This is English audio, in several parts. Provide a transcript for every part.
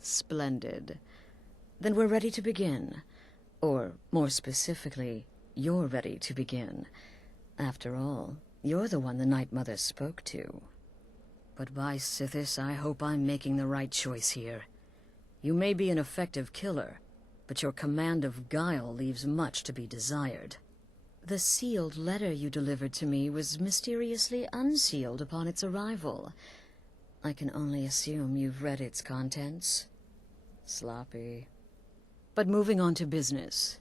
Splendid. Then we're ready to begin. Or, more specifically, you're ready to begin. After all, you're the one the Night Mother spoke to. But by Sithis, I hope I'm making the right choice here. You may be an effective killer, but your command of guile leaves much to be desired. The sealed letter you delivered to me was mysteriously unsealed upon its arrival. I can only assume you've read its contents. Sloppy. But moving on to business.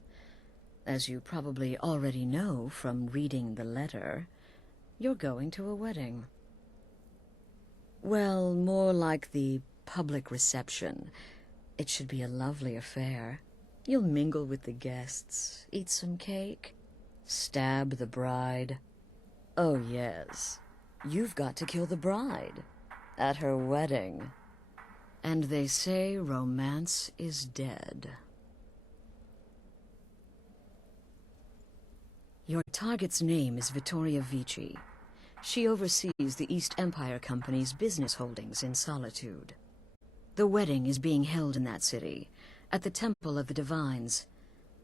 As you probably already know from reading the letter, you're going to a wedding. Well, more like the public reception. It should be a lovely affair. You'll mingle with the guests, eat some cake, stab the bride. Oh yes, you've got to kill the bride at her wedding. And they say romance is dead. Your target's name is Vittoria Vici. She oversees the East Empire Company's business holdings in Solitude. The wedding is being held in that city, at the Temple of the Divines.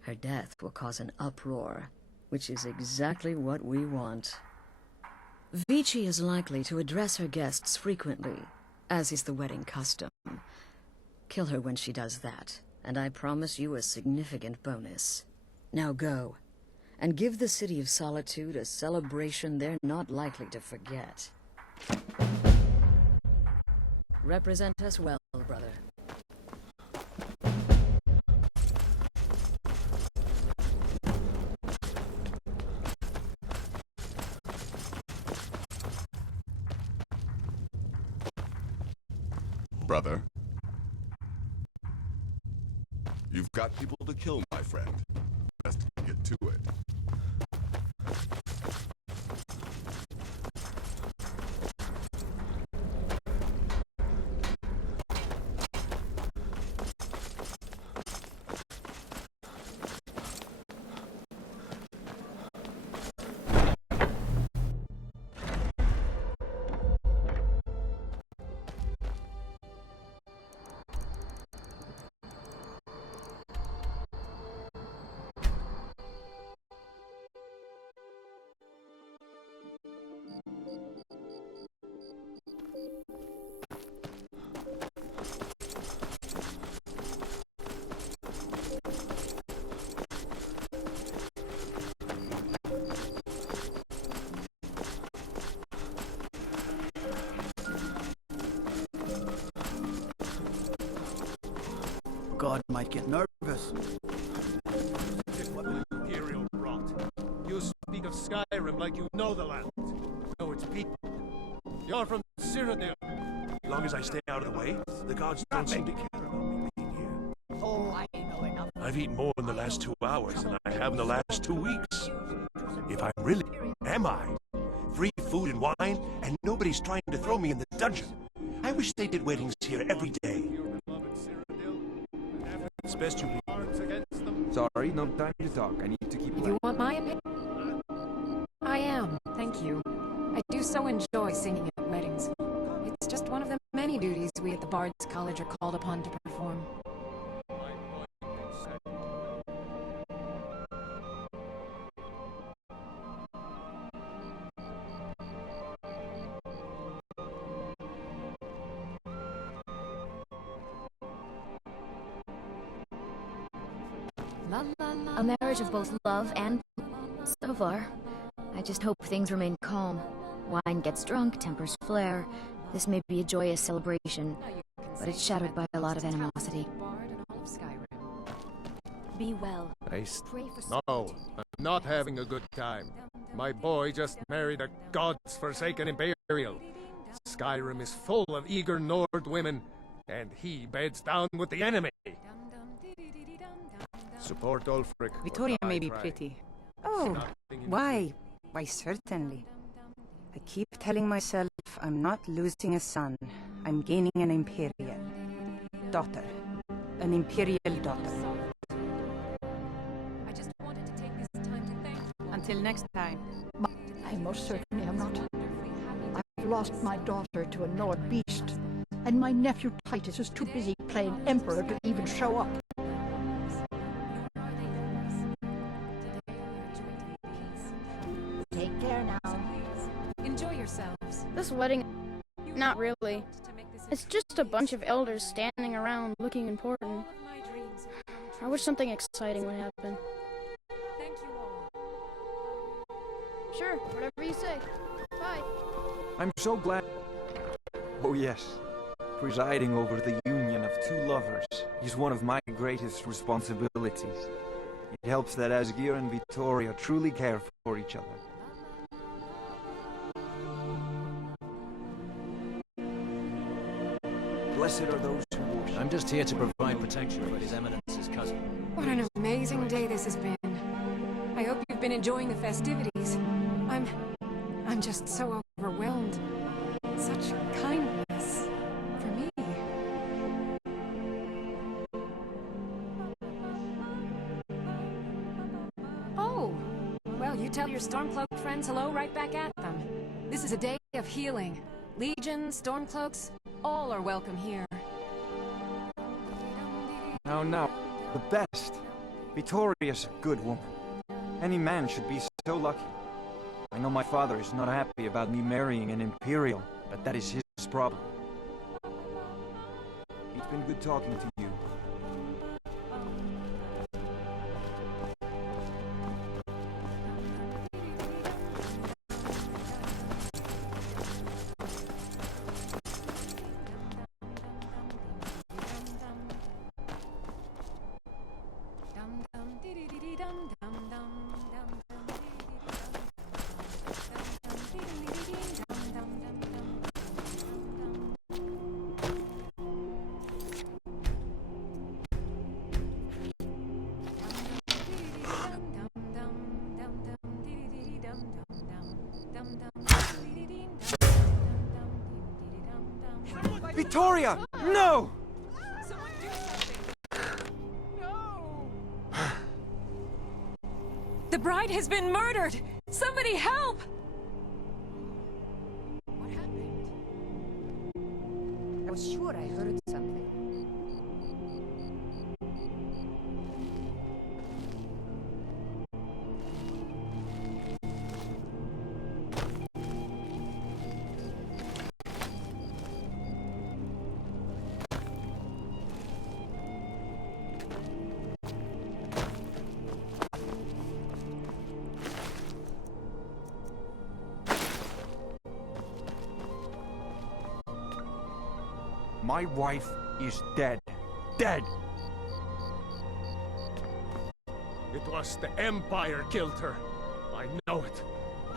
Her death will cause an uproar, which is exactly what we want. Vici is likely to address her guests frequently, as is the wedding custom. Kill her when she does that, and I promise you a significant bonus. Now go, and give the City of Solitude a celebration they're not likely to forget. Represent us well, brother. Brother. You've got people to kill, my friend. Best get to it. God might get nervous. What an imperial rot. You speak of Skyrim like you know the land. Know its people. You're from Cyrodiil. As long as I stay out of the way, the gods don't seem to care about me being here. Oh, I know enough. I've eaten more in the last 2 hours than I have in the last 2 weeks. If I'm really, am I? Free food and wine, and nobody's trying to throw me in the dungeon. I wish they did weddings here every day. It's best you leave. Sorry, no time to talk. I need to keep... You want my opinion? I am, thank you. I do so enjoy singing at weddings. It's just one of the many duties we at the Bard's College are called upon to perform. A marriage of both love and... So far. I just hope things remain calm. Wine gets drunk, tempers flare. This may be a joyous celebration, but it's shadowed by a lot of animosity. Be well. No, I'm not having a good time. My boy just married a god's-forsaken Imperial. Skyrim is full of eager Nord women, and he beds down with the enemy. Support Ulfric. Vittoria may be pretty. Oh, why? Why, certainly. I keep telling myself I'm not losing a son. I'm gaining an Imperial daughter. An Imperial daughter. I just wanted to take this time to thank you. Until next time. I most certainly am not. I've lost my daughter to a Nord beast, and my nephew Titus is too busy playing Emperor to even show up. Take care now. Enjoy yourselves. This wedding, not really. It's just a bunch of elders standing around looking important. I wish something exciting would happen. Thank you all. Sure, whatever you say. Bye. I'm so glad. Oh yes, presiding over the union of two lovers is one of my greatest responsibilities. It helps that Asgir and Vittoria truly care for each other. Blessed are those who worship. I'm just here to provide protection for His Eminence's cousin. What an amazing day this has been. I hope you've been enjoying the festivities. I'm just so overwhelmed. Such kindness for me. Oh, well, you tell your Stormcloak friends hello right back at them. This is a day of healing. Legion, Stormcloaks, all are welcome here. Now, the best. Vittoria's a good woman. Any man should be so lucky. I know my father is not happy about me marrying an Imperial, but that is his problem. It's been good talking to you. Victoria! No! Someone do something! No! The bride has been murdered! Somebody help! What happened? I was sure I heard something. My wife is dead. Dead! It was the Empire killed her. I know it.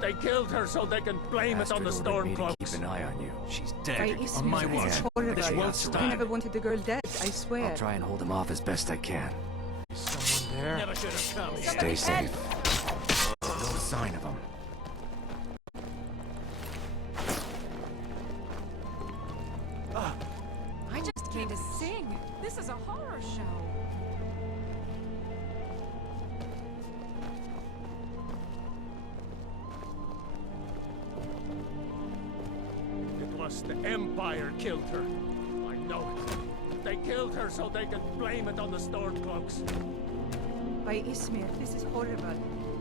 They killed her so they can blame it on the Stormcloaks. Keep an eye on you. She's dead. I On my watch. horrible. This won't stop. I never wanted the girl dead, I swear. I'll try and hold him off as best I can. Someone there? Never should have come. Somebody Stay safe. No sign of him. I just came to sing. This is a horror show. It was the Empire killed her. I know it. They killed her so they can blame it on the Stormcloaks. By Ismir, this is horrible.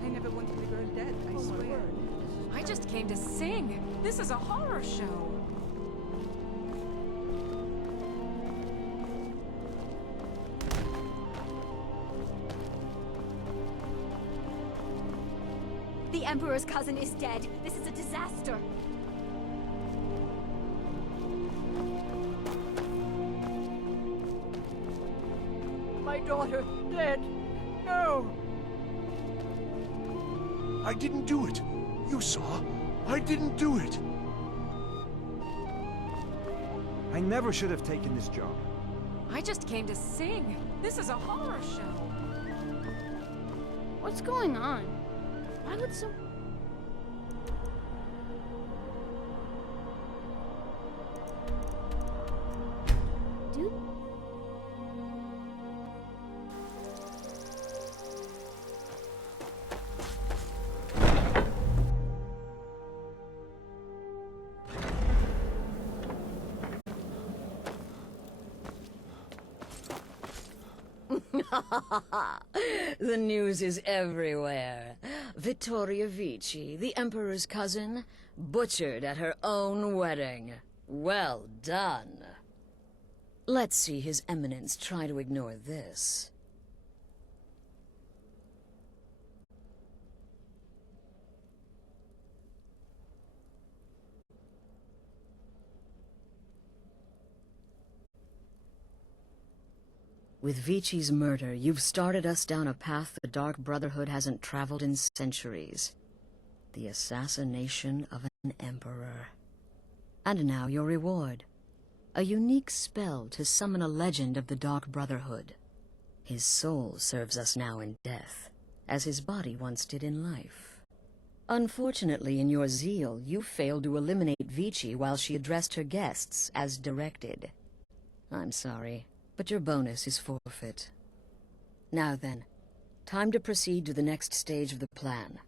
I never wanted the girl dead, I swear. I just came to sing. This is a horror show. The Emperor's cousin is dead. This is a disaster. My daughter, dead. No! I didn't do it. You saw. I didn't do it. I never should have taken this job. I just came to sing. This is a horror show. What's going on? Why would some... Dude? The news is everywhere. Vittoria Vici, the Emperor's cousin, butchered at her own wedding. Well done. Let's see His Eminence try to ignore this. With Vici's murder, you've started us down a path the Dark Brotherhood hasn't traveled in centuries. The assassination of an emperor. And now your reward. A unique spell to summon a legend of the Dark Brotherhood. His soul serves us now in death, as his body once did in life. Unfortunately, in your zeal, you failed to eliminate Vici while she addressed her guests as directed. I'm sorry, but your bonus is forfeit. Now then, time to proceed to the next stage of the plan.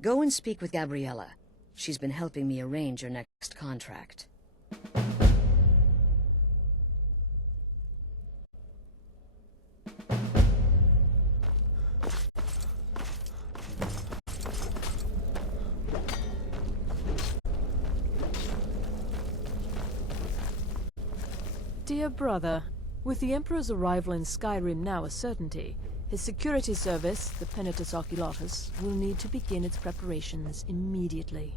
Go and speak with Gabriella. She's been helping me arrange your next contract. Dear brother, with the Emperor's arrival in Skyrim now a certainty, his security service, the Penitus Oculatus, will need to begin its preparations immediately.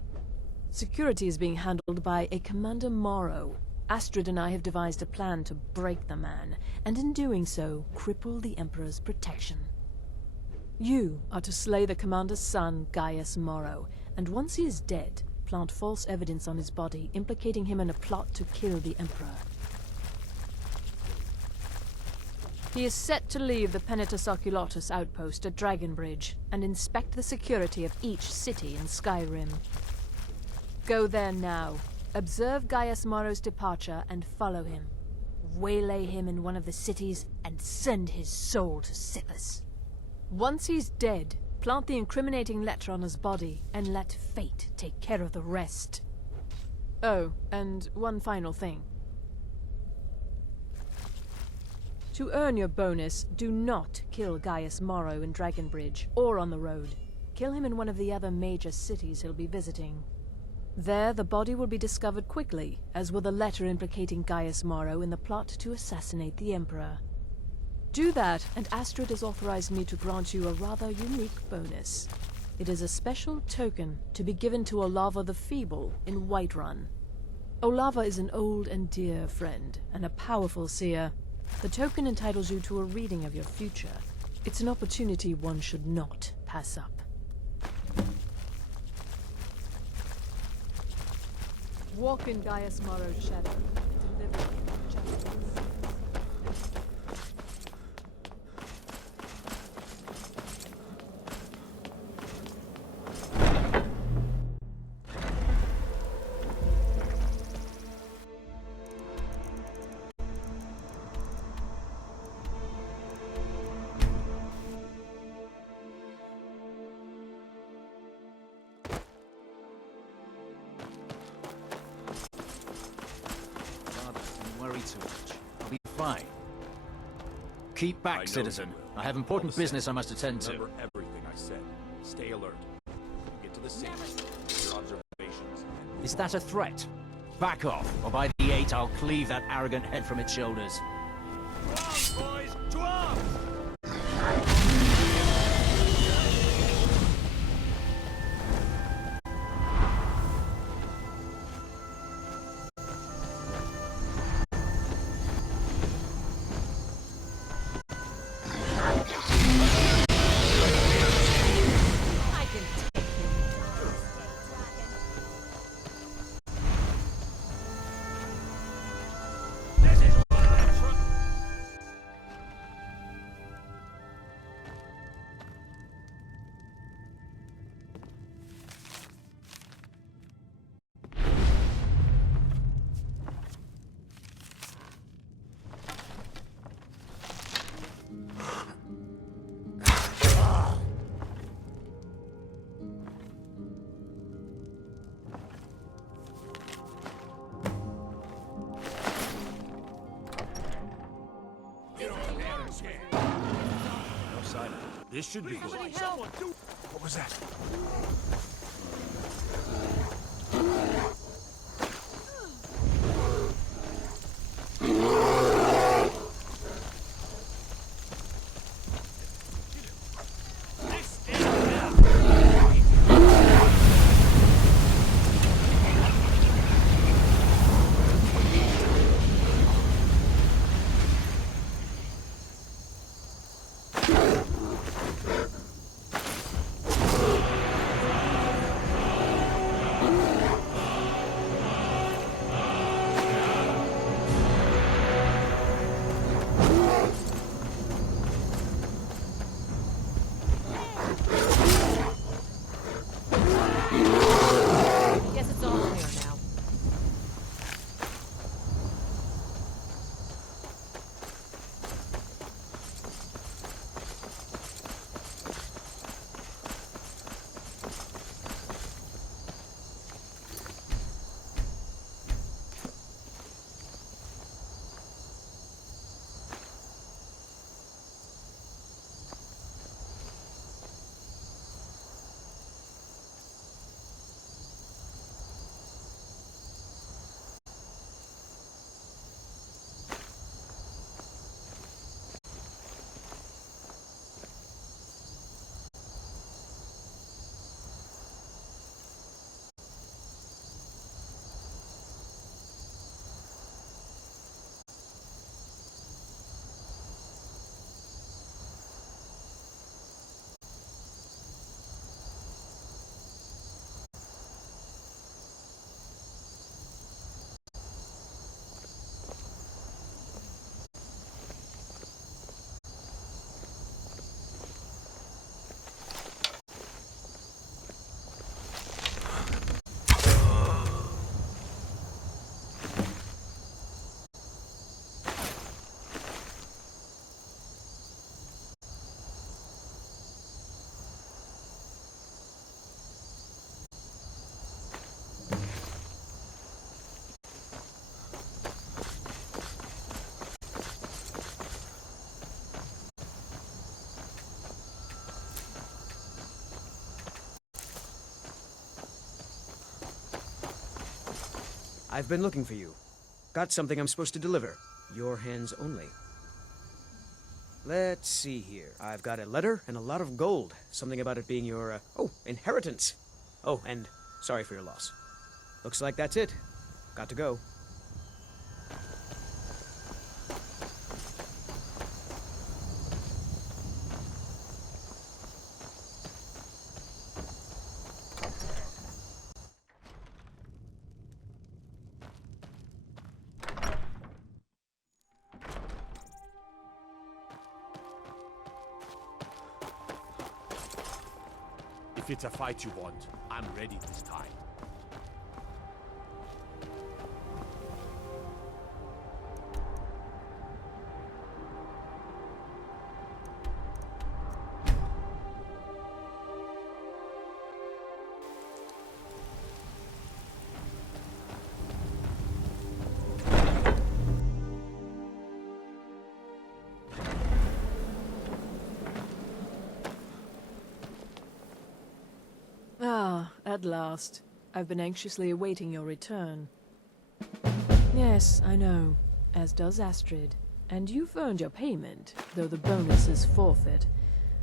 Security is being handled by a Commander Morrow. Astrid and I have devised a plan to break the man, and in doing so, cripple the Emperor's protection. You are to slay the Commander's son, Gaius Morrow, and once he is dead, plant false evidence on his body, implicating him in a plot to kill the Emperor. He is set to leave the Penitus Oculatus outpost at Dragonbridge and inspect the security of each city in Skyrim. Go there now, observe Gaius Morrow's departure and follow him. Waylay him in one of the cities and send his soul to Sippus. Once he's dead, plant the incriminating letter on his body and let fate take care of the rest. Oh, and one final thing. To earn your bonus, do not kill Gaius Morrow in Dragonbridge or on the road. Kill him in one of the other major cities he'll be visiting. There, the body will be discovered quickly, as will the letter implicating Gaius Morrow in the plot to assassinate the Emperor. Do that, and Astrid has authorized me to grant you a rather unique bonus. It is a special token to be given to Olava the Feeble in Whiterun. Olava is an old and dear friend, and a powerful seer. The token entitles you to a reading of your future. It's an opportunity one should not pass up. Walk in Gaius Morrow's shadow and deliver justice. Too much. I'll be fine. Keep back, citizen. I have important business I must attend to. Remember everything I said. Stay alert. Get to the scene. Your observations. Is that a threat? Back off, or by the 8 I'll cleave that arrogant head from its shoulders. To arms, boys! To arms! outside. This should be good. What was that? Guess it's all clear now. I've been looking for you. Got something I'm supposed to deliver. Your hands only. Let's see here. I've got a letter and a lot of gold. Something about it being your, inheritance. Oh, and sorry for your loss. Looks like that's it. Got to go. If it's a fight you want, I'm ready this time. At last. I've been anxiously awaiting your return. Yes, I know. As does Astrid. And you've earned your payment, though the bonus is forfeit,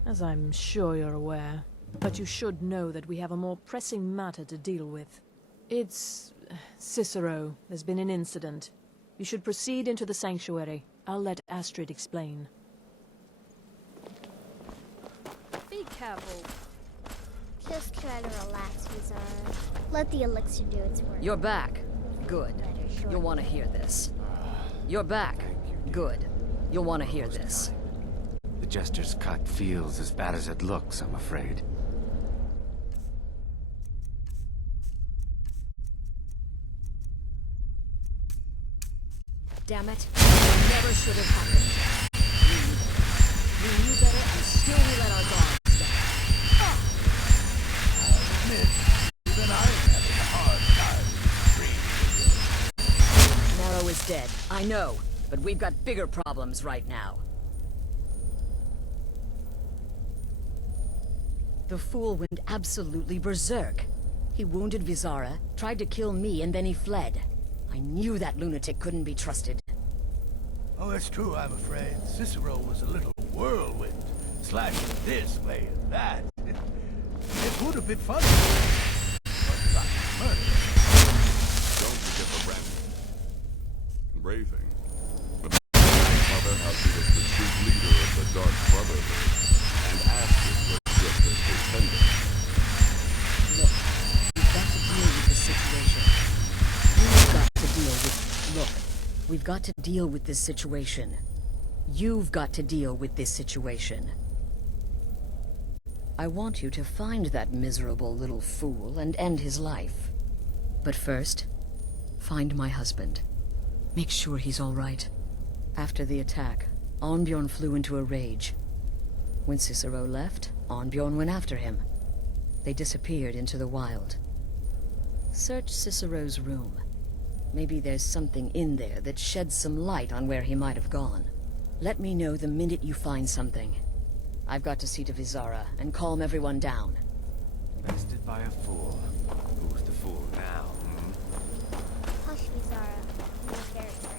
as I'm sure you're aware. But you should know that we have a more pressing matter to deal with. It's... Cicero. There's been an incident. You should proceed into the sanctuary. I'll let Astrid explain. Be careful. Just try to relax, Wizard. Let the elixir do its work. You're back. Good. You'll want to hear this. You're back. Good. You'll want to hear this. The Jester's cut feels as bad as it looks, I'm afraid. Damn it. It never should have happened. We knew better and still we let our guards down. Even I'm having a hard time. Morrow is dead. I know, but we've got bigger problems right now. The fool went absolutely berserk. He wounded Vizara, tried to kill me, and then he fled. I knew that lunatic couldn't be trusted. Oh, it's true, I'm afraid. Cicero was a little whirlwind, slashing this way and that. It would have been funny, but not murder. Don't forget the raving. The mother, how she was the true leader of the Dark Brotherhood, and Astrid was just a pretender. Look, we've got to deal with this situation. You've got to deal with... Look, we've got to deal with this situation. You've got to deal with this situation. I want you to find that miserable little fool and end his life. But first, find my husband. Make sure he's all right. After the attack, Arnbjorn flew into a rage. When Cicero left, Arnbjorn went after him. They disappeared into the wild. Search Cicero's room. Maybe there's something in there that sheds some light on where he might have gone. Let me know the minute you find something. I've got to see to Vizara and calm everyone down. Bested by a fool. Who's the fool now, Hush, Vizara. You're very brave.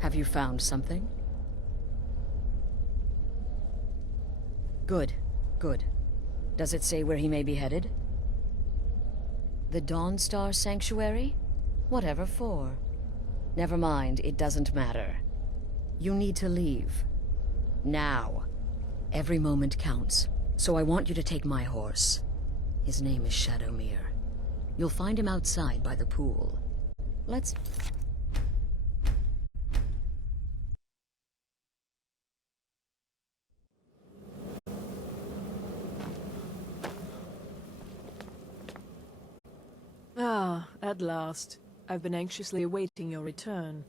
Have you found something? Good, good. Does it say where he may be headed? The Dawnstar Sanctuary? Whatever for. Never mind, it doesn't matter. You need to leave. Now. Every moment counts, so I want you to take my horse. His name is Shadowmere. You'll find him outside by the pool. Let's... Ah, at last. I've been anxiously awaiting your return.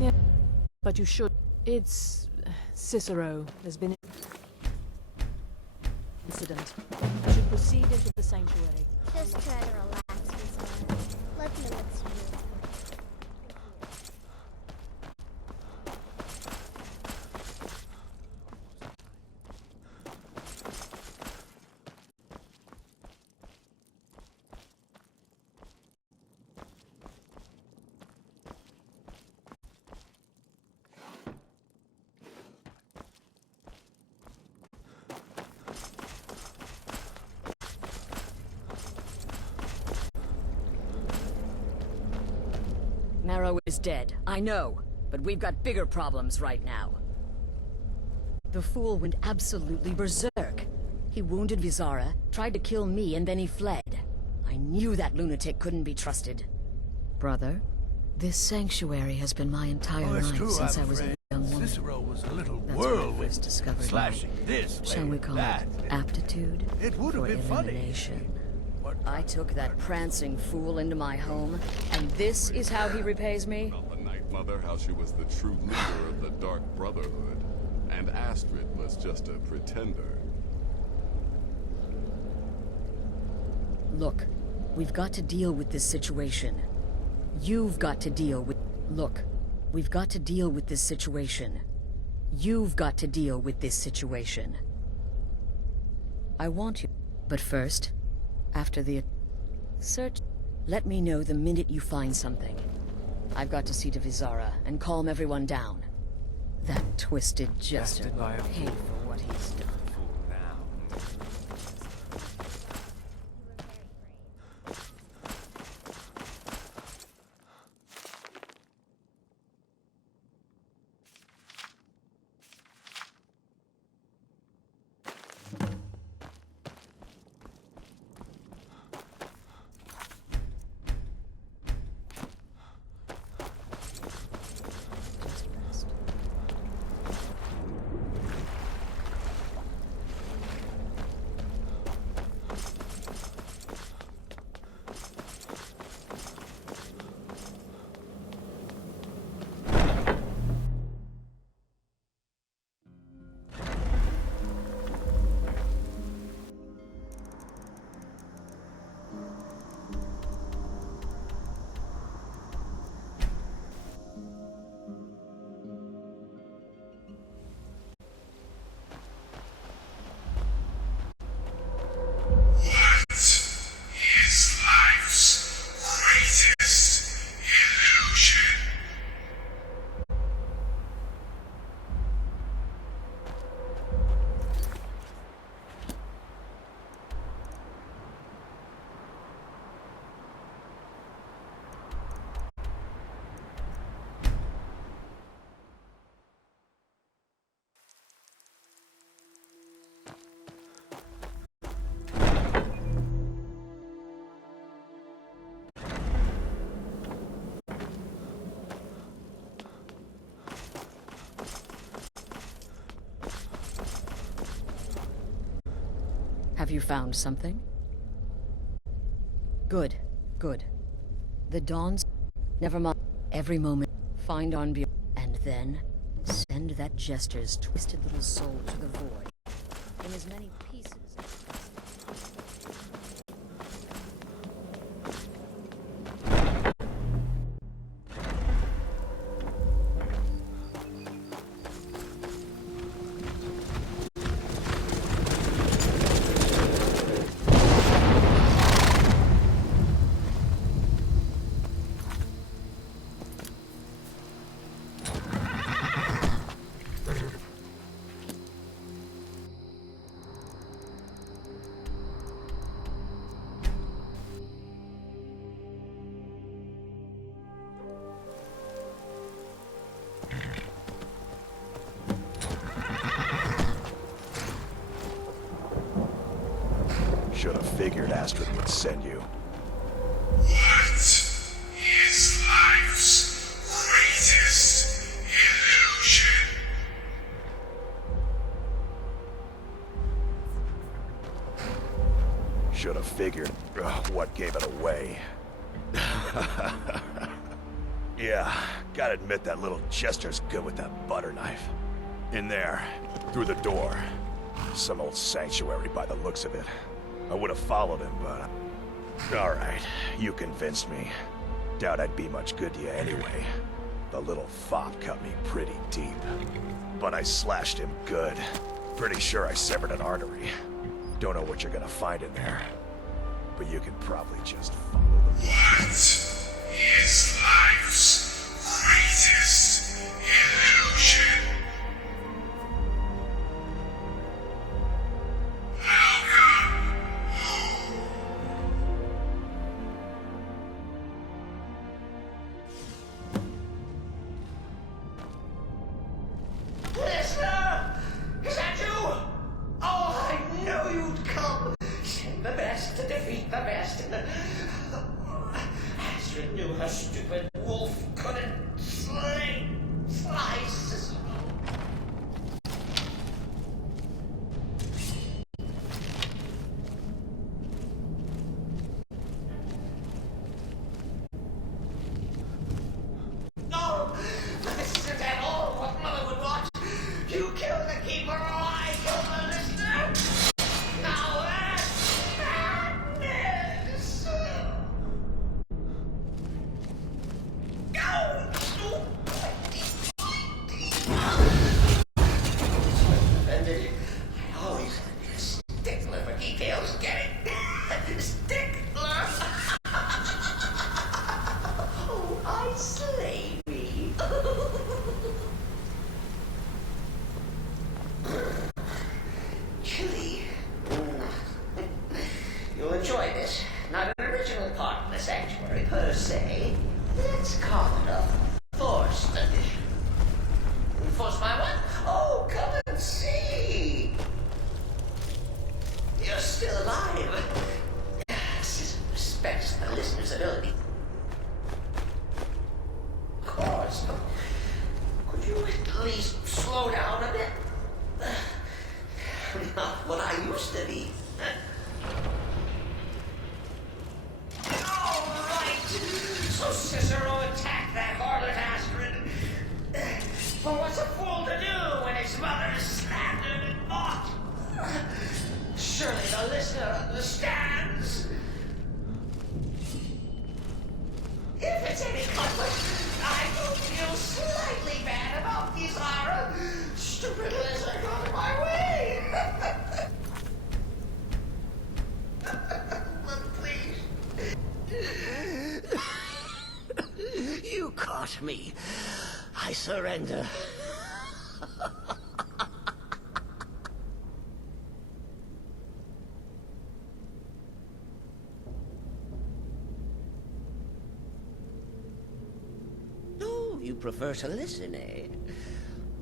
Yeah, but you should... It's... Cicero. There's been... incident. You should proceed into the sanctuary. Just try to relax, Vizara. Let me look to you. Marrow is dead, I know, but we've got bigger problems right now. The fool went absolutely berserk. He wounded Vizara, tried to kill me, and then he fled. I knew that lunatic couldn't be trusted. Brother, this sanctuary has been my entire life true, since I'm I was a afraid. young woman. Cicero was a little That's when I whirlwind, first discovered slashing my, this shall way we and call that. it, aptitude It would have for been funny. elimination. I took that prancing fool into my home, and this is how he repays me? About the Night Mother, how she was the true leader of the Dark Brotherhood, and Astrid was just a pretender. Look, we've got to deal with this situation. You've got to deal with... Look, we've got to deal with this situation. You've got to deal with this situation. I want you... But first, after the... Search... Let me know the minute you find something. I've got to see to Vizara and calm everyone down. That twisted jester will pay for what he's done. Have you found something? Good, good. The dawn's... Never mind. Every moment, find on view, and then send that jester's twisted little soul to the void in as many pieces as Should have figured Astrid would send you. What is life's greatest illusion? Should have figured what gave it away. Yeah, gotta admit that little jester's good with that butter knife. In there, through the door. Some old sanctuary by the looks of it. I would have followed him, but... Alright, you convinced me. Doubt I'd be much good to you anyway. The little fop cut me pretty deep. But I slashed him good. Pretty sure I severed an artery. Don't know what you're gonna find in there. But you can probably just follow the... What is life's greatest illusion? Listener! Is that you? Oh, I knew you'd come. Send the best to defeat the best. Astrid knew her stupid wolf couldn't slice. No! This isn't at all what Mother would want. You killed the keeper, or I killed the listener. Now that's madness. Offended. I always had to be a stickler for details. Get it? Stickler. Oh, I slay me. Chilly. You'll enjoy this. Not an original part in the sanctuary per se. Let's call it a forced addition. Forced by what? Oh, come and see. You're still alive. This respects the listener's ability. Of course. Could you at least slow down a bit? Not what I used to be. All right. So Cicero attacked that harlot Astrid. For what's a fool to do when his mother is slandered and mocked? Surely the listener understands. If it's any comfort, I do feel slightly bad about these Ara. Stupid lizard got in my way. But please. You caught me. I surrender. Oh, you prefer to listen, eh?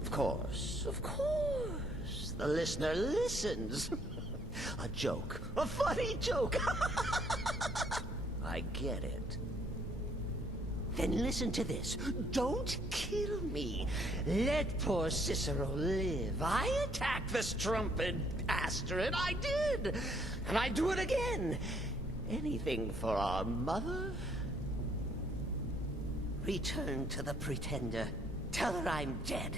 Of course, of course. The listener listens. A joke. A funny joke. I get it. Then listen to this. Don't kill me. Let poor Cicero live. I attacked the strumpet bastard. I did. And I do it again. Anything for our mother? Return to the Pretender. Tell her I'm dead.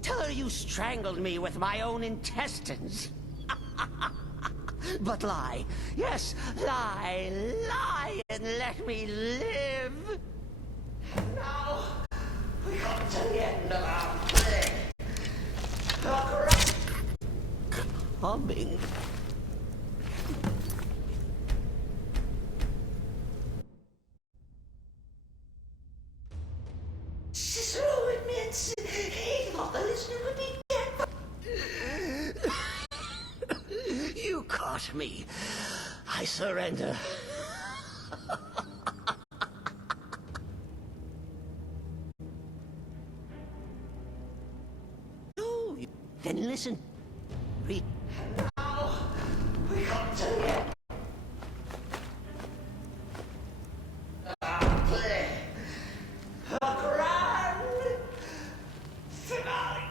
Tell her you strangled me with my own intestines. But lie. Yes, lie. Lie and let me live. Now, we come to the end of our play. Coming. Cicero admits he thought the listener would be dead. You caught me. I surrender. No, then listen. Now, we come to the end. Our play. A grand finale.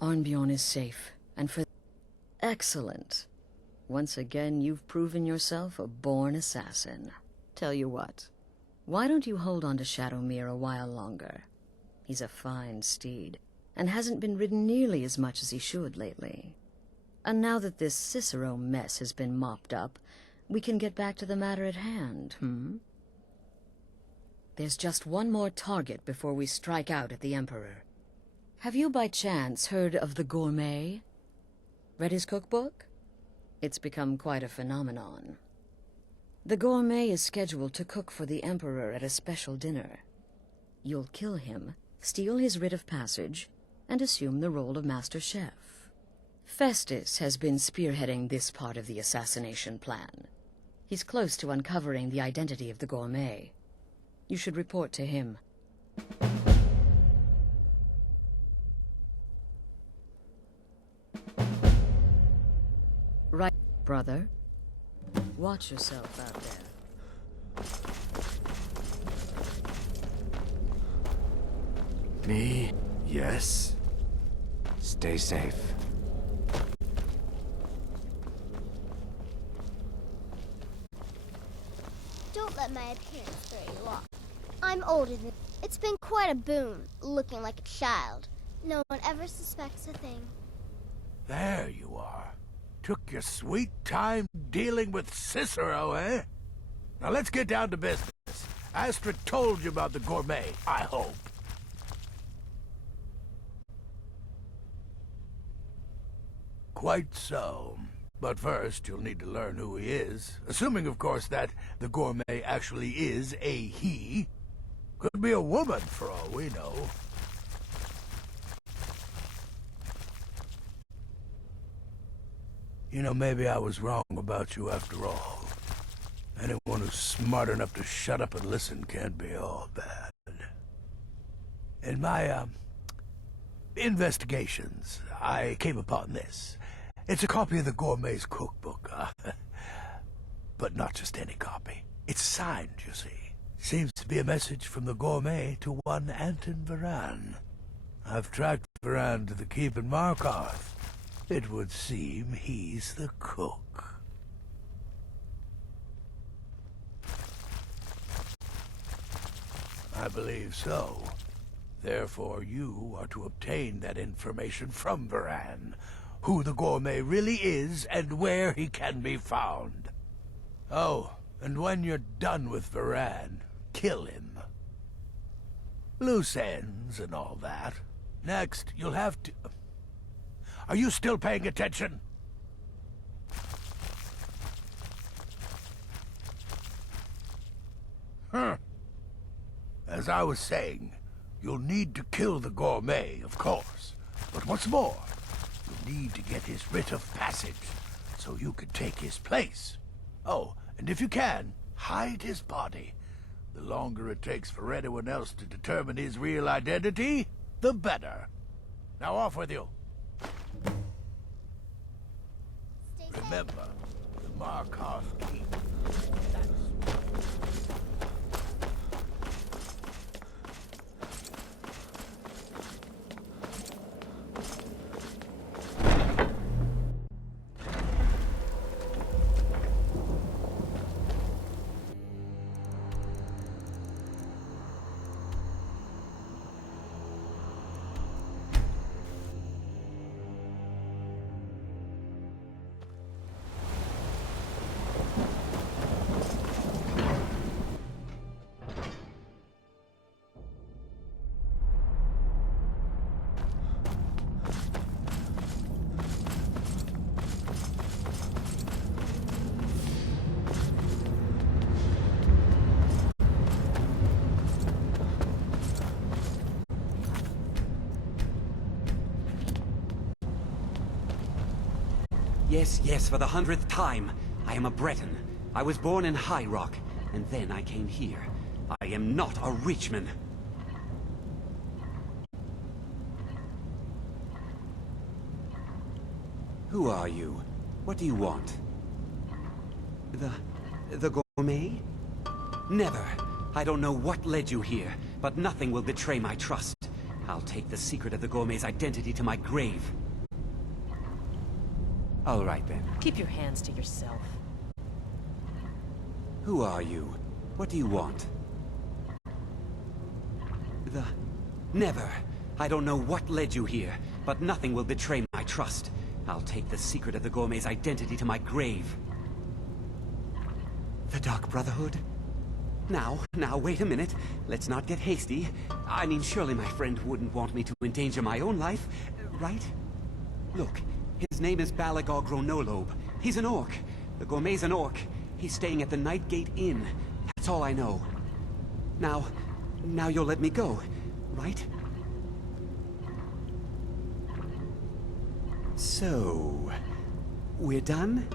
Arnbjorn is safe, and for... Excellent. Once again, you've proven yourself a born assassin. Tell you what, why don't you hold on to Shadowmere a while longer? He's a fine steed, and hasn't been ridden nearly as much as he should lately. And now that this Cicero mess has been mopped up, we can get back to the matter at hand, There's just one more target before we strike out at the Emperor. Have you by chance heard of the Gourmet? Read his cookbook? It's become quite a phenomenon. The Gourmet is scheduled to cook for the Emperor at a special dinner. You'll kill him, steal his writ of passage, and assume the role of Master Chef. Festus has been spearheading this part of the assassination plan. He's close to uncovering the identity of the Gourmet. You should report to him. Right, brother. Watch yourself out there. Me? Yes. Stay safe. Don't let my appearance throw you off. I'm older than... It's been quite a boon, looking like a child. No one ever suspects a thing. There you are. Took your sweet time dealing with Cicero, eh? Now let's get down to business. Astrid told you about the Gourmet, I hope. Quite so. But first, you'll need to learn who he is. Assuming, of course, that the Gourmet actually is a he. Could be a woman, for all we know. You know, maybe I was wrong about you after all. Anyone who's smart enough to shut up and listen can't be all bad. In my, investigations, I came upon this. It's a copy of the Gourmet's cookbook, but not just any copy. It's signed, you see. Seems to be a message from the Gourmet to one Anton Varan. I've tracked Varan to the keep in Markarth. It would seem he's the cook. I believe so. Therefore, you are to obtain that information from Varan, who the gourmet really is and where he can be found. Oh, and when you're done with Varan, kill him. Loose ends and all that. Next, you'll have to... Are you still paying attention? Huh. As I was saying, you'll need to kill the gourmet, of course. But what's more, you'll need to get his writ of passage, so you can take his place. Oh, and if you can, hide his body. The longer it takes for anyone else to determine his real identity, the better. Now off with you. Remember, the Markarth Keep. Yes, yes, for the 100th time. I am a Breton. I was born in High Rock, and then I came here. I am not a Reachman. Who are you? What do you want? The gourmet? Never. I don't know what led you here, but nothing will betray my trust. I'll take the secret of the gourmet's identity to my grave. All right, then. Keep your hands to yourself. Who are you? What do you want? Never. I don't know what led you here, but nothing will betray my trust. I'll take the secret of the gourmet's identity to my grave. The Dark Brotherhood? Now, wait a minute. Let's not get hasty. I mean, surely my friend wouldn't want me to endanger my own life, right? Look. His name is Balagog Ronolobe. He's an orc. The gourmet's an orc. He's staying at the Nightgate Inn. That's all I know. Now you'll let me go, right? So, we're done?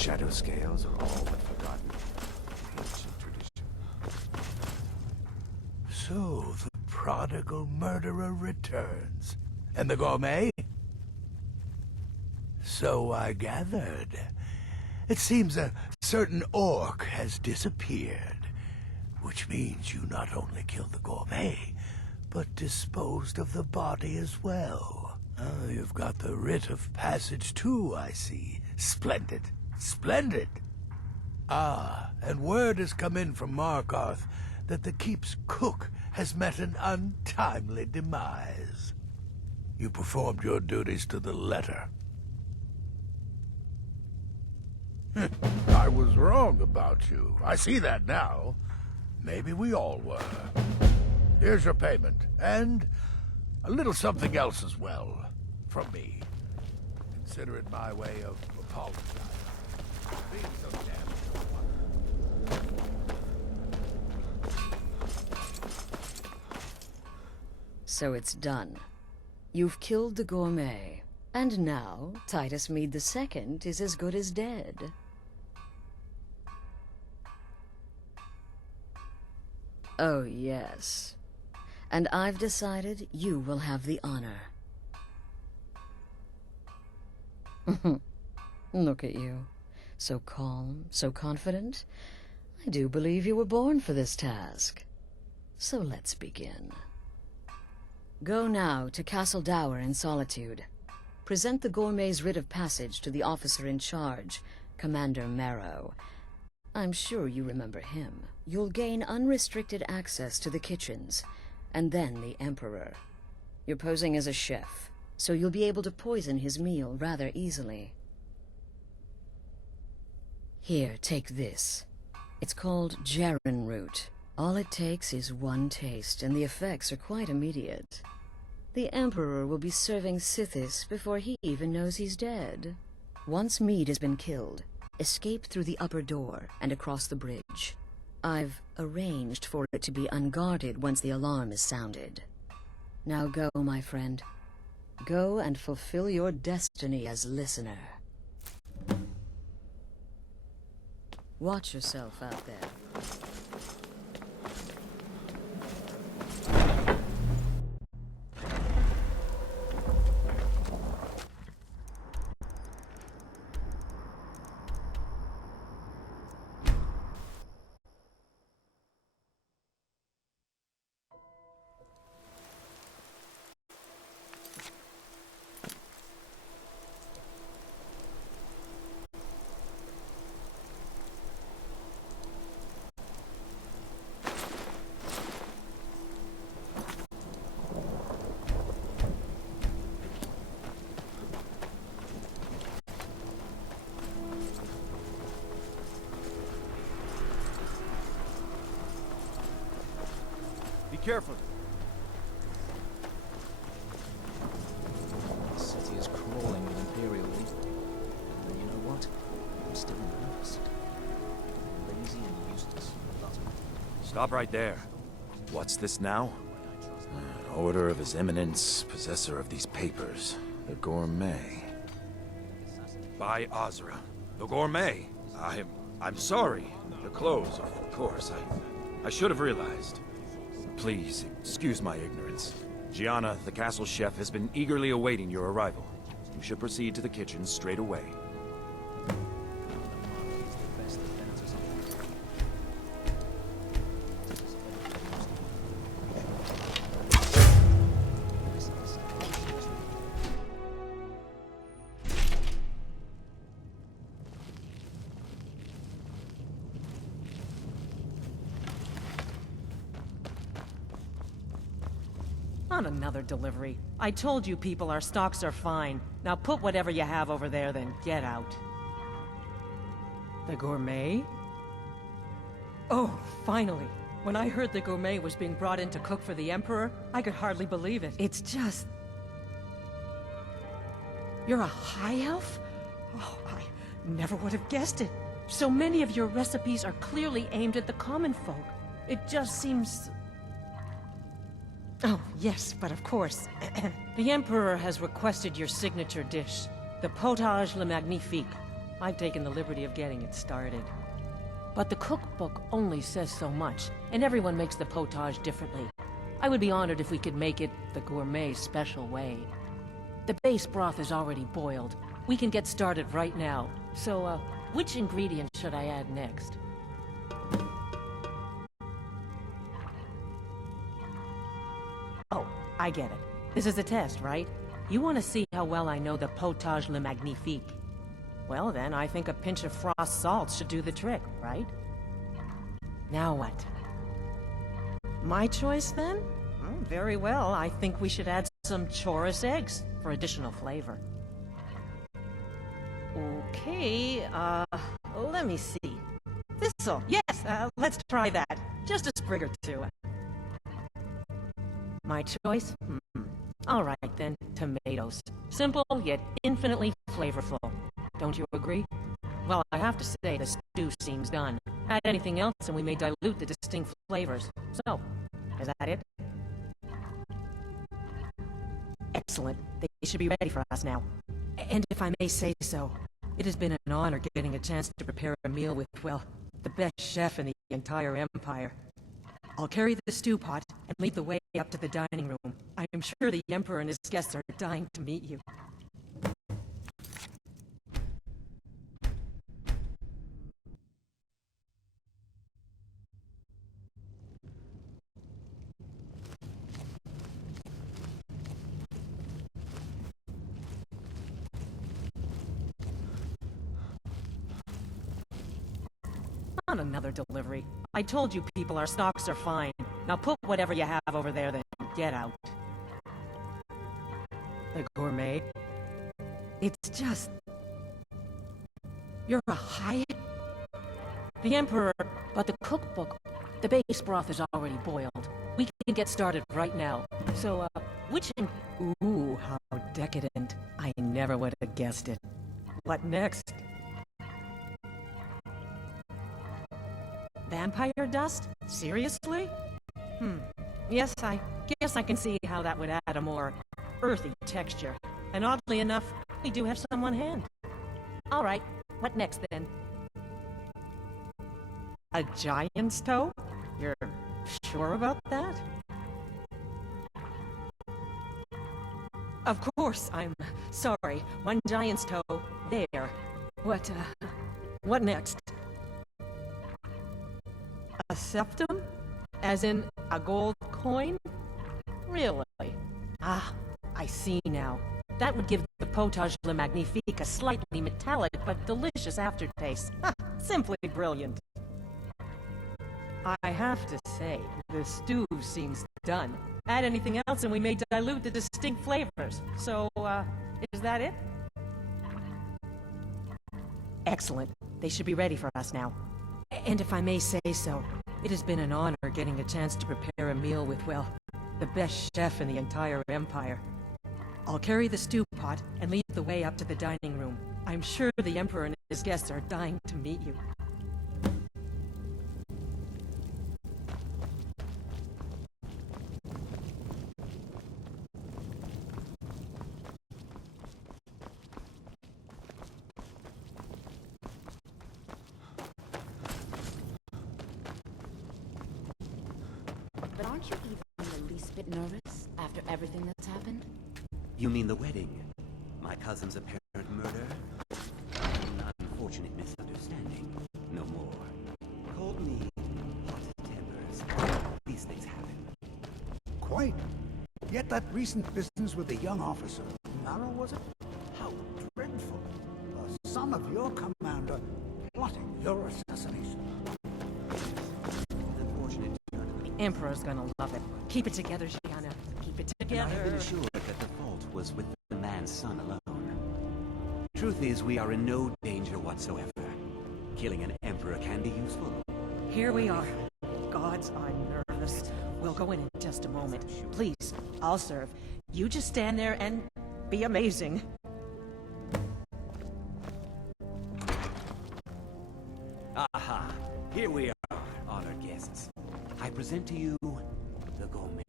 shadow scales are all but forgotten. Ancient tradition. So, the prodigal murderer returns. And the gourmet? So I gathered. It seems a certain orc has disappeared. Which means you not only killed the gourmet, but disposed of the body as well. Oh, you've got the writ of passage too, I see. Splendid. Splendid! Ah, and word has come in from Markarth that the keep's cook has met an untimely demise. You performed your duties to the letter. I was wrong about you. I see that now. Maybe we all were. Here's your payment, and a little something else as well, from me. Consider it my way of apologizing. Being so damn So it's done. You've killed the gourmet, and now Titus Mead II is as good as dead. Oh, yes. And I've decided you will have the honor. Look at you. So calm, so confident. I do believe you were born for this task. So let's begin. Go now to Castle Dower in Solitude. Present the gourmet's writ of passage to the officer in charge, Commander Marrow. I'm sure you remember him. You'll gain unrestricted access to the kitchens, and then the Emperor. You're posing as a chef, so you'll be able to poison his meal rather easily. Here, take this. It's called Jarren root. All it takes is one taste, and the effects are quite immediate. The Emperor will be serving Sithis before he even knows he's dead. Once Mead has been killed, escape through the upper door and across the bridge. I've arranged for it to be unguarded once the alarm is sounded. Now go, my friend. Go and fulfill your destiny as listener. Watch yourself out there. Careful. The city is crawling with Imperial legions. And you know what? I'm still nervous. Lazy and useless. Stop right there. What's this now? An order of His Eminence, possessor of these papers. The Gourmet. By Azra. The Gourmet. I'm sorry. The clothes, of course. I should have realized. Please, excuse my ignorance. Gianna, the castle chef, has been eagerly awaiting your arrival. You should proceed to the kitchen straight away. On another delivery. I told you people our stocks are fine. Now put whatever you have over there, then get out. The Gourmet? Oh, finally. When I heard the Gourmet was being brought in to cook for the Emperor, I could hardly believe it. It's just... You're a high elf? Oh, I never would have guessed it. So many of your recipes are clearly aimed at the common folk. It just seems... Oh, yes, but of course. The Emperor has requested your signature dish, the potage le magnifique. I've taken the liberty of getting it started. But the cookbook only says so much, and everyone makes the potage differently. I would be honored if we could make it the gourmet special way. The base broth is already boiled. We can get started right now. So, which ingredient should I add next? Oh, I get it. This is a test, right? You want to see how well I know the potage le magnifique. Well then, I think a pinch of frost salt should do the trick, right? Now what? My choice then? Very well, I think we should add some chorus eggs for additional flavor. Okay, let me see. Thistle, yes, let's try that. Just a sprig or two. My choice? All right then, tomatoes. Simple, yet infinitely flavorful. Don't you agree? Well, I have to say, the stew seems done. Add anything else and we may dilute the distinct flavors. So, is that it? Excellent. They should be ready for us now. And if I may say so, it has been an honor getting a chance to prepare a meal with, well, the best chef in the entire empire. I'll carry the stew pot and lead the way up to the dining room. I am sure the Emperor and his guests are dying to meet you. Not another delivery. I told you people, our stocks are fine. Now put whatever you have over there, then get out. The gourmet? It's just... You're a high... The Emperor... But the cookbook... The base broth is already boiled. We can get started right now. So, which... Ooh, how decadent. I never would have guessed it. What next? Vampire dust? Seriously? Yes, I guess I can see how that would add a more earthy texture. And oddly enough, we do have some on hand. All right, what next then? A giant's toe? You're sure about that? Of course, I'm sorry. One giant's toe. There. What next? A septum? As in a gold coin? Really? Ah, I see now. That would give the potage le magnifique a slightly metallic but delicious aftertaste. Simply brilliant. I have to say, the stew seems done. Add anything else and we may dilute the distinct flavors. So, is that it? Excellent. They should be ready for us now. And if I may say so, it has been an honor getting a chance to prepare a meal with, well, the best chef in the entire empire. I'll carry the stew pot and lead the way up to the dining room. I'm sure the Emperor and his guests are dying to meet you. But aren't you even the least bit nervous after everything that's happened? You mean the wedding? My cousin's apparent murder? An unfortunate misunderstanding. No more. Call me hot tempers. These things happen. Quite. Yet that recent business with the young officer, Nara was it? How dreadful. A son of your commander plotting your assassination. Unfortunate. The Emperor's gonna love it. Keep it together, Gianna. Keep it together. And I have been assured that the fault was with the man's son alone. Truth is, we are in no danger whatsoever. Killing an emperor can be useful. Here we are. Gods, I'm nervous. We'll go in just a moment. Please, I'll serve. You just stand there and be amazing. Aha! Here we are, honored guests. I present to you the gourmet.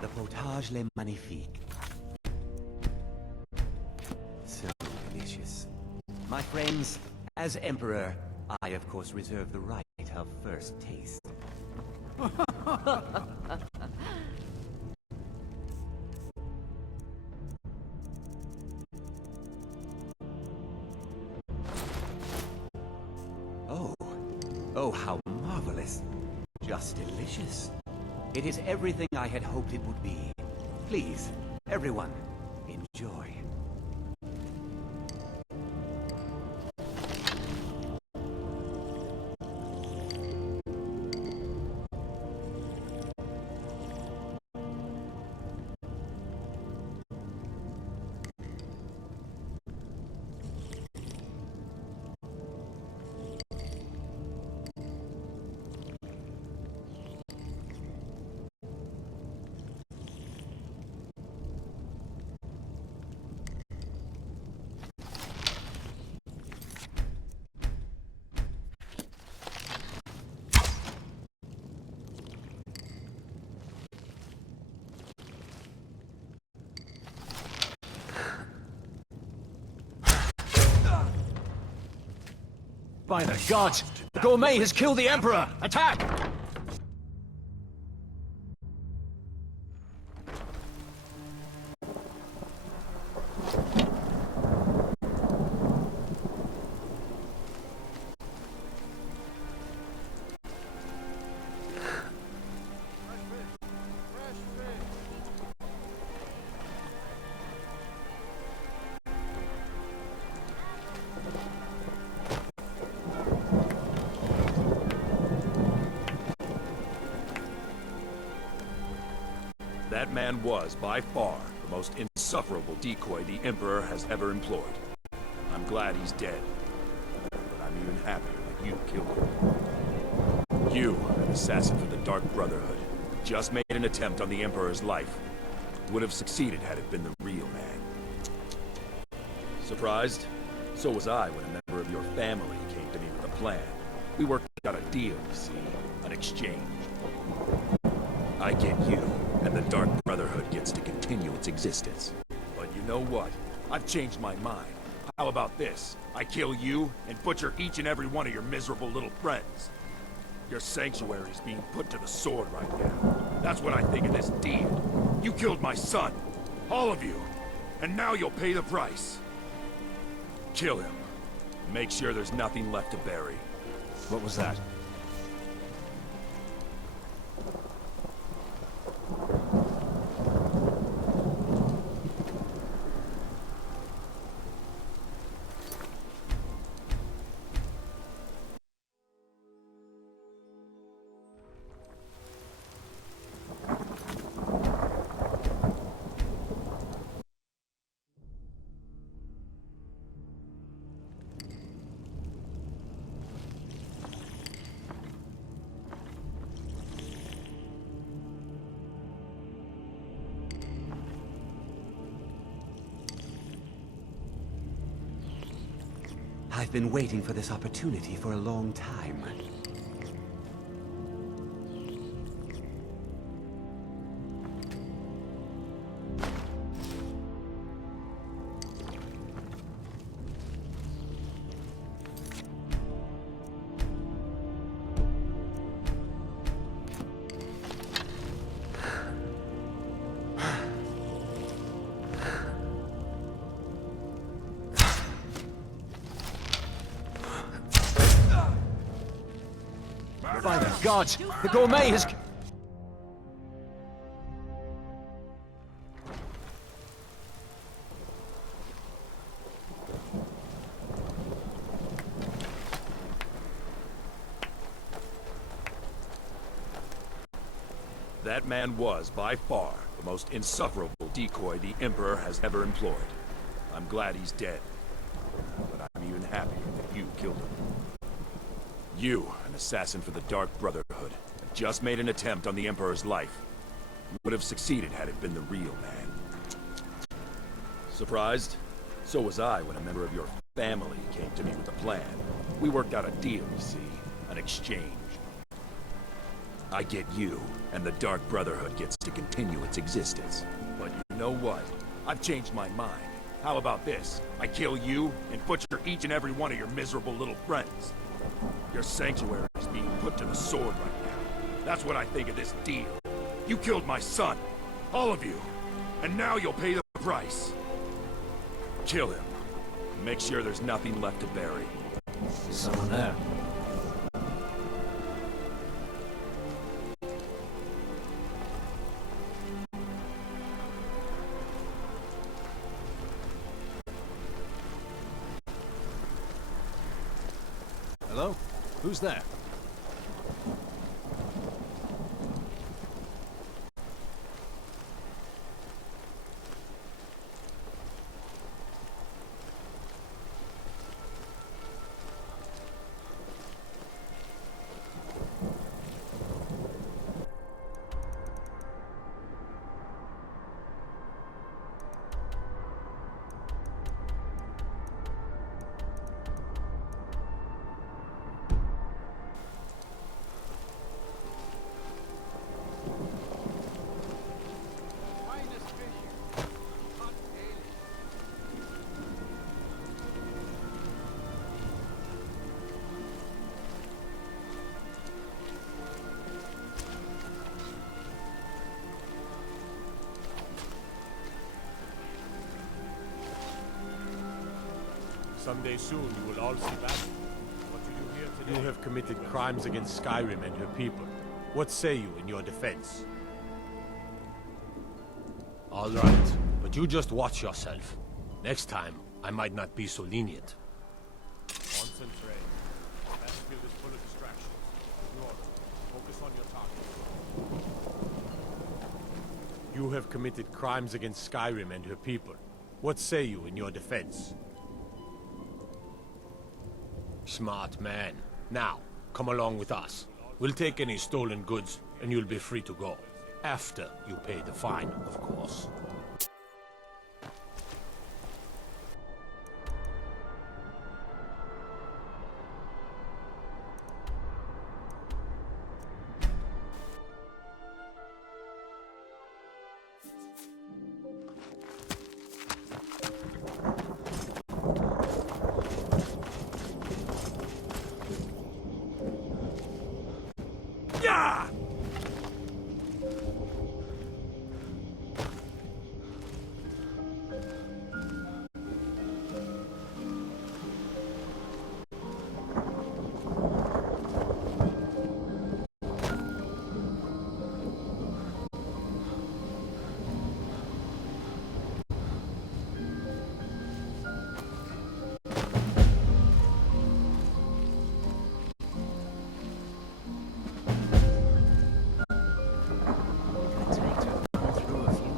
The potage le magnifique. So delicious. My friends, as Emperor, I of course reserve the right of first taste. Oh, how marvelous. Just delicious. It is everything I had hoped it would be. Please, everyone, enjoy. By the gods! The gourmet has killed the Emperor! Attack! That man was, by far, the most insufferable decoy the Emperor has ever employed. I'm glad he's dead, but I'm even happier that you killed him. You, an assassin for the Dark Brotherhood, just made an attempt on the Emperor's life. Would have succeeded had it been the real man. Surprised? So was I when a member of your family came to me with a plan. We worked out a deal, you see, an exchange. I get you, and the Dark Brotherhood gets to continue its existence. But you know what? I've changed my mind. How about this? I kill you, and butcher each and every one of your miserable little friends. Your sanctuary is being put to the sword right now. That's what I think of this deed. You killed my son. All of you. And now you'll pay the price. Kill him. Make sure there's nothing left to bury. What was that? I've been waiting for this opportunity for a long time. By the gods! The gourmet has... That man was, by far, the most insufferable decoy the Emperor has ever employed. I'm glad he's dead, but I'm even happier that you killed him. You, an assassin for the Dark Brotherhood, just made an attempt on the Emperor's life. Would have succeeded had it been the real man. Surprised? So was I when a member of your family came to me with a plan. We worked out a deal, you see, an exchange. I get you, and the Dark Brotherhood gets to continue its existence. But you know what? I've changed my mind. How about this? I kill you and butcher each and every one of your miserable little friends. Your sanctuary is being put to the sword right now. That's what I think of this deal. You killed my son. All of you. And now you'll pay the price. Kill him. Make sure there's nothing left to bury. There's someone there. Hello? Who's there? Someday soon you will all see back. What you do here today. You have committed crimes against Skyrim and her people. What say you in your defense? All right, but you just watch yourself. Next time, I might not be so lenient. Concentrate. Battlefield is full of distractions. Ignore them. Focus on your target. You have committed crimes against Skyrim and her people. What say you in your defense? Smart man. Now, come along with us. We'll take any stolen goods, and you'll be free to go. After you pay the fine, of course. Yeah!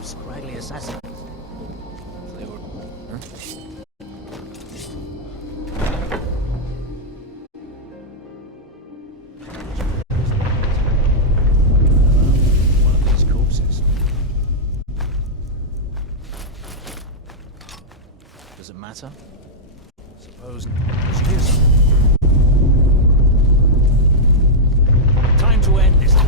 Scraggly assassins. They were... Huh? One of these corpses. Does it matter? Suppose she is. Time to end this game.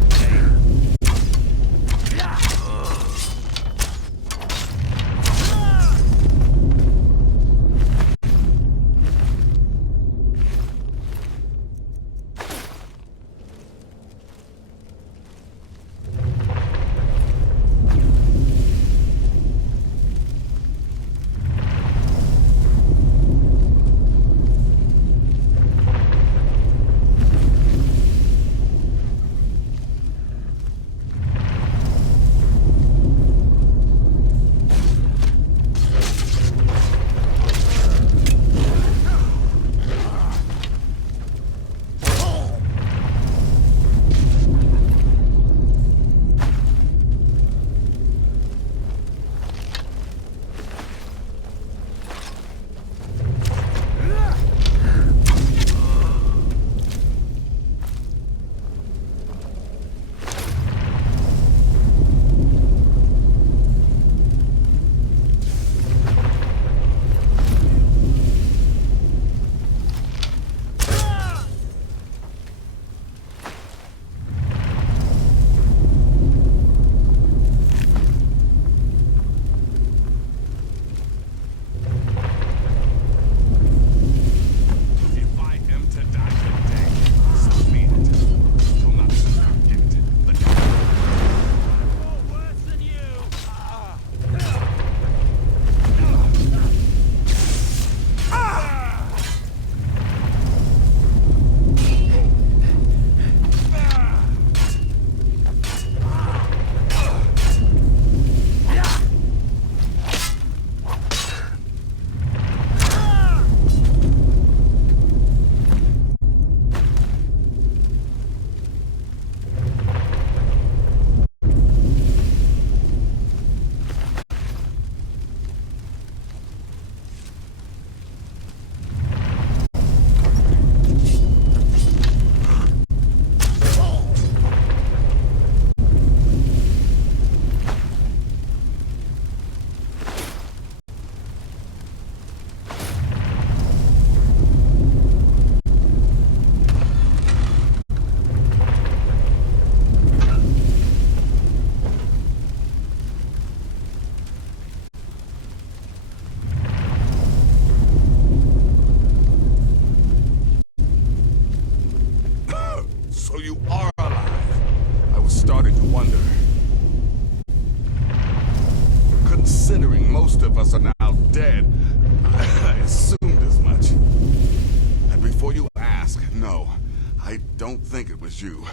don't think it was you.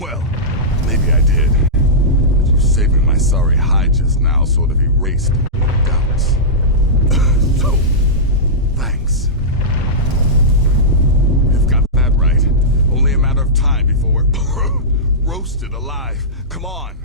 Well, maybe I did. But you saving my sorry hide just now sort of erased doubts. So, thanks. You've got that right. Only a matter of time before we're roasted alive. Come on.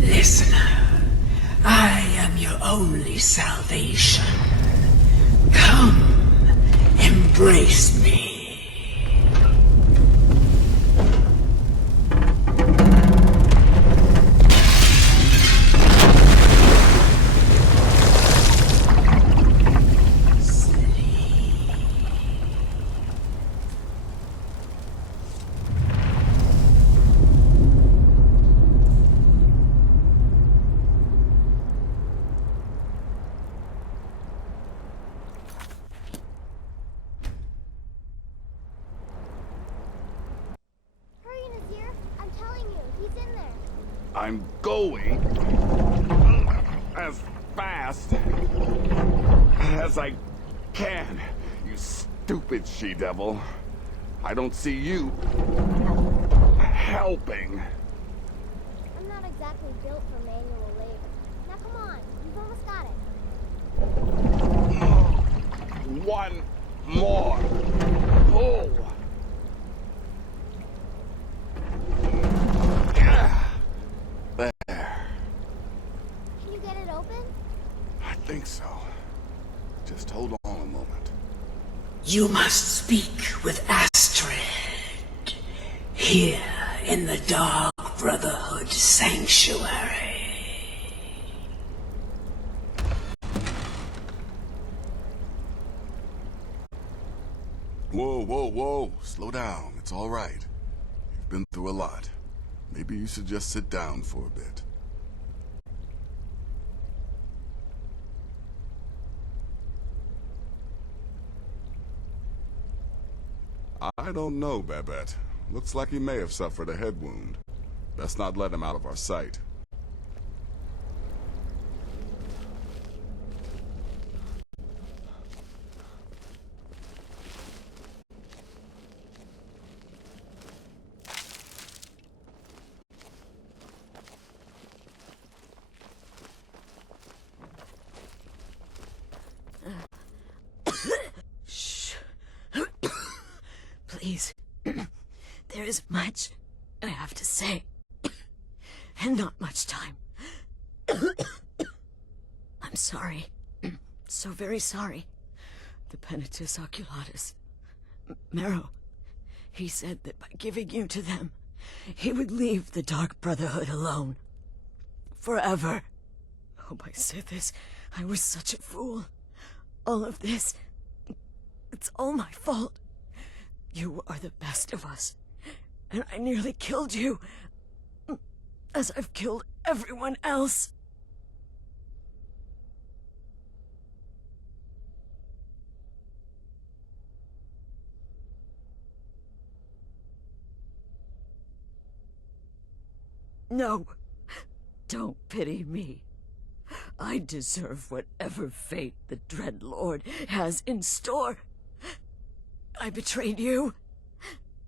Listener, I am your only salvation. Come, embrace me. I'm going as fast as I can, you stupid she-devil. I don't see you helping. I'm not exactly built for manual labor. Now come on, you've almost got it. One more pull. There. Can you get it open? I think so. Just hold on a moment. You must speak with Astrid. Here in the Dark Brotherhood Sanctuary. Whoa, whoa, whoa. Slow down. It's all right. You've been through a lot. Maybe you should just sit down for a bit. I don't know, Babette. Looks like he may have suffered a head wound. Best not let him out of our sight. Please. There is much I have to say, and not much time. I'm sorry. So very sorry. The Penitus Oculatus. Marrow. He said that by giving you to them, he would leave the Dark Brotherhood alone. Forever. Oh, my Sithis, I was such a fool. All of this, it's all my fault. You are the best of us, and I nearly killed you, as I've killed everyone else. No, don't pity me. I deserve whatever fate the Dread Lord has in store. I betrayed you,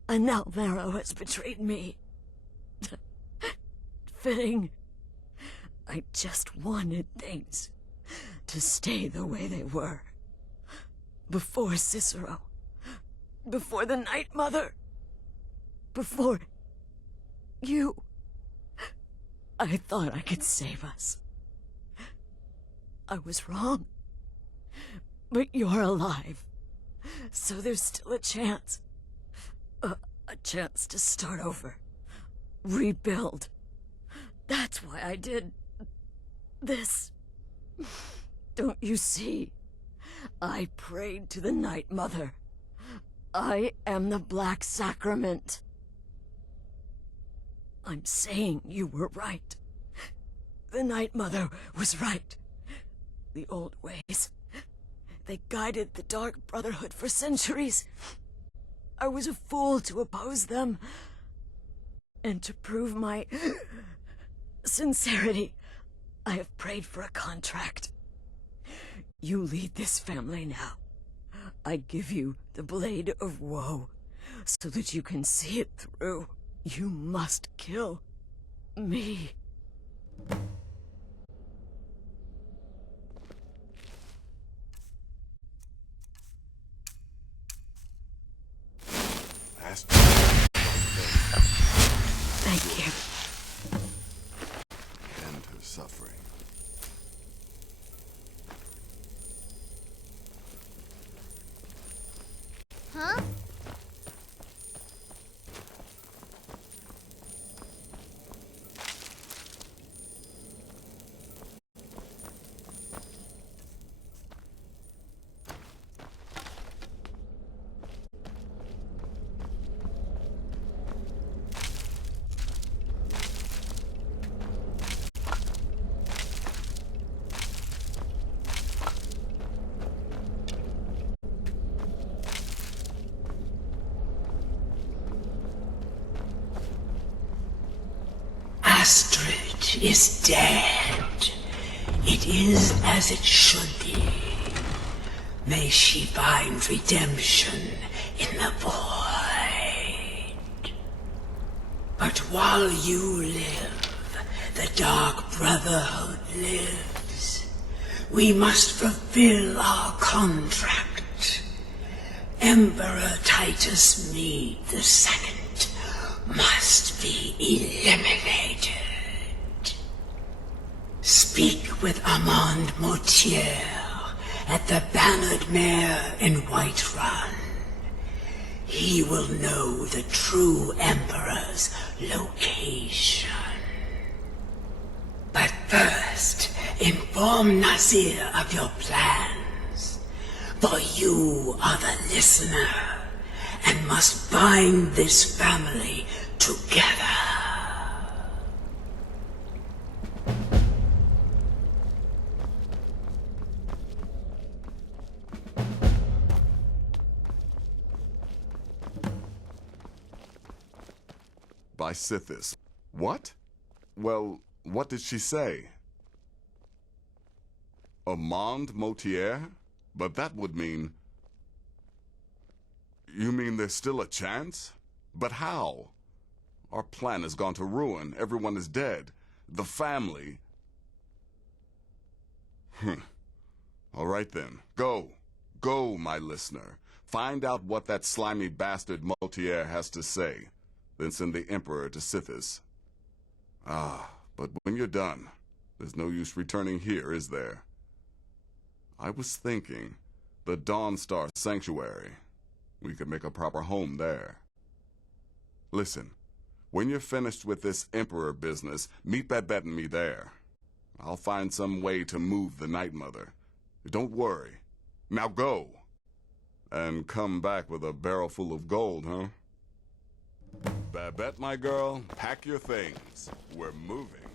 and now Marrow has betrayed me. Fitting. I just wanted things to stay the way they were. Before Cicero. Before the Night Mother. Before you. I thought I could save us. I was wrong. But you're alive. So there's still a chance. A chance to start over. Rebuild. That's why I did this. Don't you see? I prayed to the Night Mother. I am the Black Sacrament. I'm saying you were right. The Night Mother was right. The old ways, they guided the Dark Brotherhood for centuries. I was a fool to oppose them. And to prove my sincerity, I have prayed for a contract. You lead this family now. I give you the Blade of Woe, so that you can see it through. You must kill me. Thank you. End her suffering. Huh? Astrid is dead. It is as it should be. May she find redemption in the void. But while you live, the Dark Brotherhood lives. We must fulfill our contract. Emperor Titus Mede II must be eliminated. Speak with Armand Mortier at the Bannered Mare in Whiterun. He will know the true Emperor's location. But first, inform Nazir of your plans, for you are the listener and must bind this family together. By Sithis. What? Well, what did she say? Armand Mortier? But that would mean... You mean there's still a chance? But how? Our plan has gone to ruin. Everyone is dead. The family... All right then. Go. Go, my listener. Find out what that slimy bastard Mortier has to say. Then send the Emperor to Sithis. But when you're done, there's no use returning here, is there? I was thinking, the Dawnstar Sanctuary. We could make a proper home there. Listen, when you're finished with this Emperor business, meet Babette and me there. I'll find some way to move the Night Mother. Don't worry. Now go. And come back with a barrel full of gold, huh? Babette, my girl, pack your things. We're moving.